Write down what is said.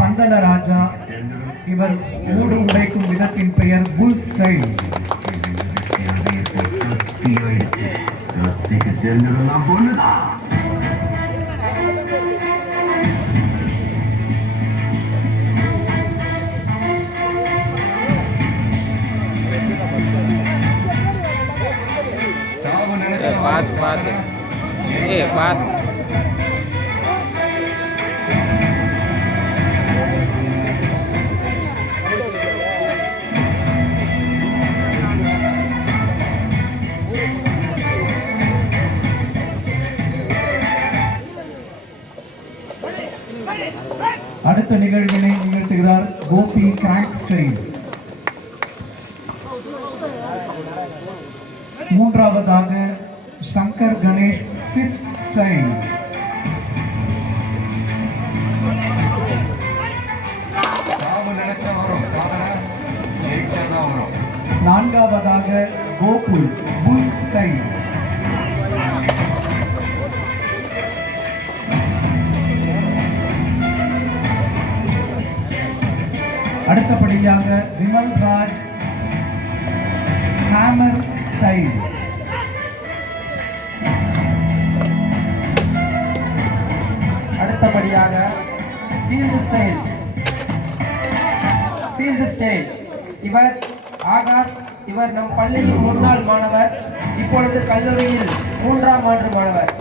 பந்தல ராஜா. இவர் மூடு உடைக்கும் விதத்தின் பெயர் புல் ஸ்டைல். அடுத்த நிகழ்வினை நிகழ்த்துகிறார் கோபி கிராக் ஸ்டைல். மூன்றாவதாக சங்கர் கணேஷ் ஃபிஸ்ட் ஸ்டைல். நான்காவதாக கோகுல் புல் ஸ்டைல். அடுத்தபடியாக விமல் ராஜ் ஹேமர் ஸ்டைல். அடுத்தபடியாக சீல்டு ஸ்டைல். இவர் ஆகாஷ். இவர் நம் பள்ளியின் முன்னாள் மாணவர், இப்பொழுது கல்லூரியில் 3ஆம் ஆண்டு மாணவர்.